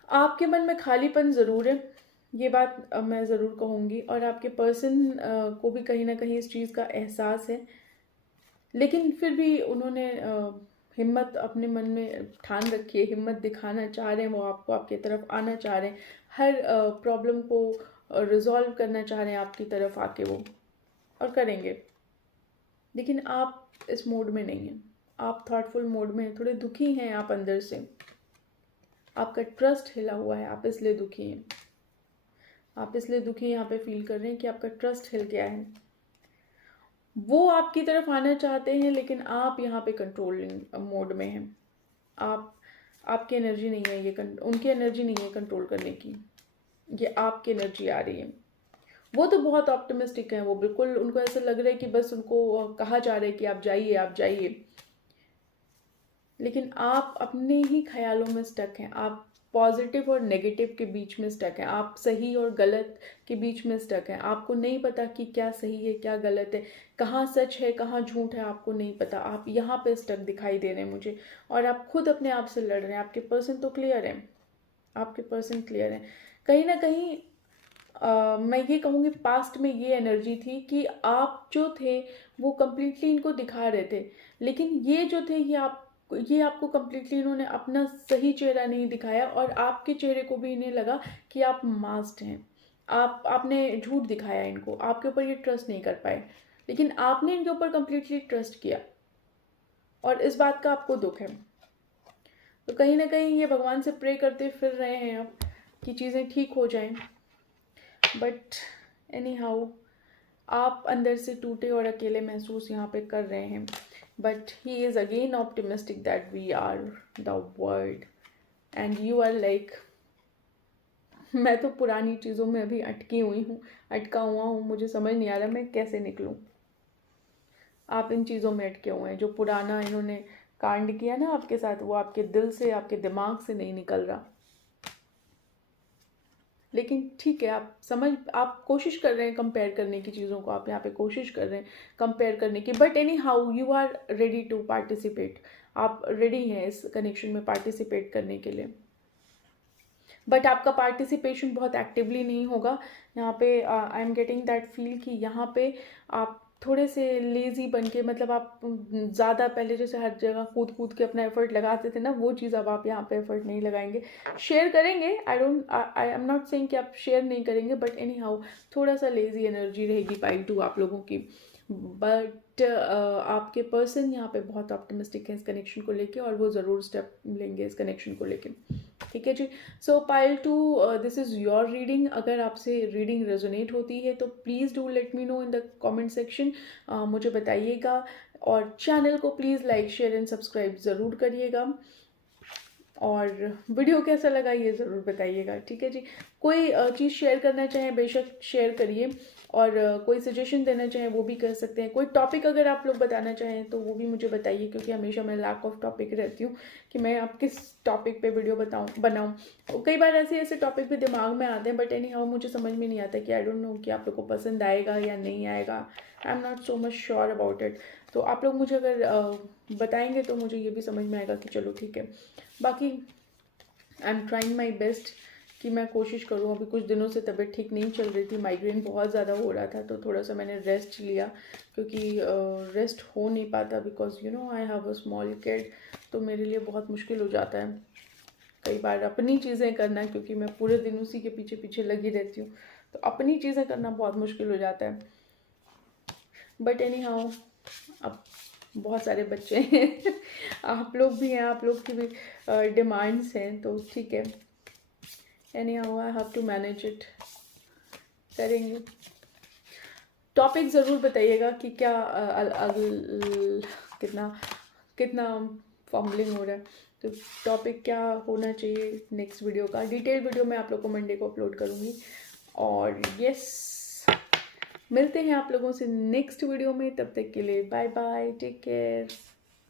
आपके मन में खालीपन ज़रूर है, ये बात मैं ज़रूर कहूँगी, और आपके पर्सन को भी कहीं ना कहीं इस चीज़ का एहसास है। लेकिन फिर भी उन्होंने हिम्मत अपने मन में ठान रखी है, हिम्मत दिखाना चाह रहे हैं, वो आपको आपकी तरफ आना चाह रहे हैं, हर प्रॉब्लम को रिजॉल्व करना चाह रहे हैं आपकी तरफ आके वो, और करेंगे। लेकिन आप इस मोड में नहीं हैं, आप थॉटफुल मोड में हैं, थोड़े दुखी हैं आप अंदर से, आपका ट्रस्ट हिला हुआ है, आप इसलिए दुखी हैं। आप इसलिए दुखी यहाँ पे फील कर रहे हैं कि आपका ट्रस्ट हिल गया है। वो आपकी तरफ आना चाहते हैं, लेकिन आप यहाँ पे कंट्रोलिंग मोड में हैं। आप, आपकी एनर्जी नहीं है ये, उनकी एनर्जी नहीं है कंट्रोल करने की, ये आपकी एनर्जी आ रही है। वो तो बहुत ऑप्टिमिस्टिक हैं, वो बिल्कुल, उनको ऐसा लग रहा है कि बस उनको कहा जा रहा है कि आप जाइए आप जाइए। लेकिन आप अपने ही ख्यालों में स्टक हैं, आप पॉजिटिव और नेगेटिव के बीच में स्टक हैं, आप सही और गलत के बीच में स्टक हैं। आपको नहीं पता कि क्या सही है क्या गलत है, कहाँ सच है कहाँ झूठ है, आपको नहीं पता। आप यहाँ पे स्टक दिखाई दे रहे हैं मुझे, और आप खुद अपने आप से लड़ रहे हैं। आपके पर्सन तो क्लियर है, आपके पर्सन क्लियर है। कहीं ना कहीं मैं ये कहूँगी पास्ट में ये एनर्जी थी कि आप जो थे वो कम्प्लीटली इनको दिखा रहे थे, लेकिन ये जो थे ये आपको कम्प्लीटली इन्होंने अपना सही चेहरा नहीं दिखाया, और आपके चेहरे को भी इन्हें लगा कि आप मास्क्ड हैं, आपने झूठ दिखाया इनको, आपके ऊपर ये ट्रस्ट नहीं कर पाए। लेकिन आपने इनके ऊपर कम्प्लीटली ट्रस्ट किया, और इस बात का आपको दुख है। तो कहीं ना कहीं ये भगवान से प्रे करते फिर रहे हैं अब कि चीज़ें ठीक हो जाएं, बट एनी हाउ आप अंदर से टूटे और अकेले महसूस यहाँ पे कर रहे हैं। but he is again optimistic that we are the world, and you are like, मैं तो पुरानी चीज़ों में अभी अटकी हुई हूँ, अटका हुआ हूँ, मुझे समझ नहीं आ रहा मैं कैसे निकलूँ। आप इन चीज़ों में अटके हुए हैं, जो पुराना इन्होंने कांड किया ना आपके साथ, वो आपके दिल से, आपके दिमाग से नहीं निकल रहा। लेकिन ठीक है, आप कोशिश कर रहे हैं कंपेयर करने की चीज़ों को, आप यहाँ पे कोशिश कर रहे हैं कंपेयर करने की, but anyhow you are ready to participate. आप रेडी हैं इस कनेक्शन में पार्टिसिपेट करने के लिए, बट आपका पार्टिसिपेशन बहुत एक्टिवली नहीं होगा। यहाँ पे I am getting that feel कि यहाँ पे आप थोड़े से लेज़ी बन के, मतलब आप ज़्यादा पहले जैसे हर जगह कूद कूद के अपना एफर्ट लगाते थे ना, वो चीज़ अब आप यहाँ पे एफर्ट नहीं लगाएंगे। शेयर करेंगे, आई एम नॉट सेइंग कि आप शेयर नहीं करेंगे, बट एनी हाउ थोड़ा सा लेज़ी एनर्जी रहेगी पाई टू आप लोगों की। बट आपके पर्सन यहाँ पे बहुत ऑप्टिमिस्टिक है इस कनेक्शन को लेके, और वो ज़रूर स्टेप लेंगे इस कनेक्शन को लेके। ठीक है जी। So pile two, this is your reading. अगर आपसे रीडिंग रेजोनेट होती है तो please do let me know in the comment section, मुझे बताइएगा, और चैनल को please like share and subscribe ज़रूर करिएगा, और वीडियो कैसा लगा ये ज़रूर बताइएगा। ठीक है जी। कोई चीज़ शेयर करना चाहें बेशक शेयर करिए, और कोई सजेशन देना चाहें वो भी कर सकते हैं। कोई टॉपिक अगर आप लोग बताना चाहें तो वो भी मुझे बताइए, क्योंकि हमेशा मैं लैक ऑफ टॉपिक रहती हूँ कि मैं आप किस टॉपिक पे वीडियो बनाऊँ। कई बार ऐसे टॉपिक भी दिमाग में आते हैं, बट एनी हाउ मुझे समझ में नहीं आता कि आई डोंट नो कि आप लोग को पसंद आएगा या नहीं आएगा। आई am not so much sure about it. तो आप लोग मुझे अगर बताएंगे तो मुझे ये भी समझ में आएगा कि चलो ठीक है। बाकी I am trying my best कि मैं कोशिश करूँ। अभी कुछ दिनों से तबीयत ठीक नहीं चल रही थी, माइग्रेन बहुत ज़्यादा हो रहा था, तो थोड़ा सा मैंने रेस्ट लिया, क्योंकि रेस्ट हो नहीं पाता, because you know I have a small kid. तो मेरे लिए बहुत मुश्किल हो जाता है कई बार अपनी चीज़ें करना, क्योंकि मैं पूरे दिन उसी के पीछे पीछे लगी रहती हूँ, तो अपनी चीज़ें करना बहुत मुश्किल हो जाता है। बट एनी हाउ, अब बहुत सारे बच्चे हैं आप लोग भी हैं, आप लोग की भी डिमांड्स हैं, तो ठीक है। Anyhow I have to manage it, करेंगे। टॉपिक ज़रूर बताइएगा कि क्या कितना कितना फॉर्मलिंग हो रहा है, तो टॉपिक क्या होना चाहिए नेक्स्ट वीडियो का। डिटेल वीडियो मैं आप लोग को मंडे को अपलोड करूँगी। और यस, मिलते हैं आप लोगों से नेक्स्ट वीडियो में, तब तक के लिए बाय बाय, टेक केयर।